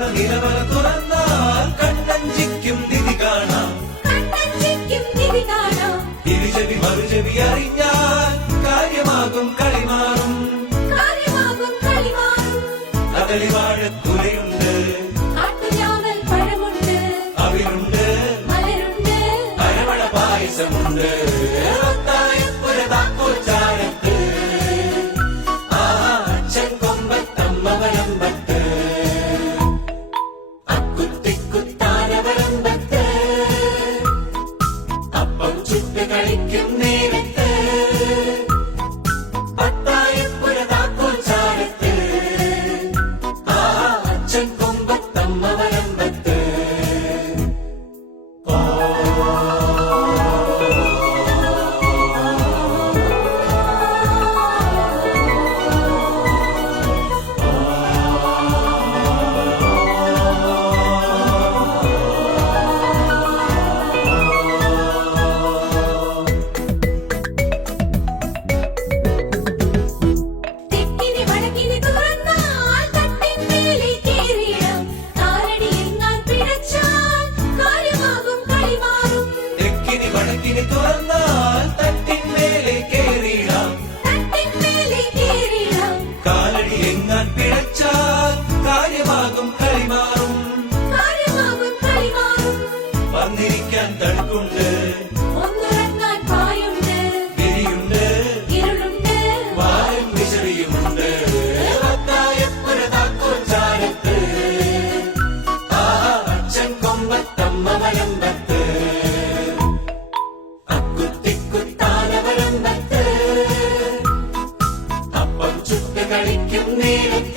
നിലവറ നിലവറ തുറന്നാൽ കണ്ണഞ്ചിക്കും നിധി കാണാം. ഇരുചെവി മറുചെവി അറിഞ്ഞാൽ കാര്യമാകും കളിമാറും. കാട്ടുഞാവൽ പഴമുണ്ട്. അവിലുണ്ട്. അരവണ പായസമുണ്ട്. വാതിലിന് തുറന്നാൽ തട്ടിന്മേലെ കേറിടാം കാലടി എങ്ങാൻ പിഴച്ചാൽ കാര്യമാകും കളിമാറും വന്നിരിക്കാൻ തടുക്കുണ്ട് need a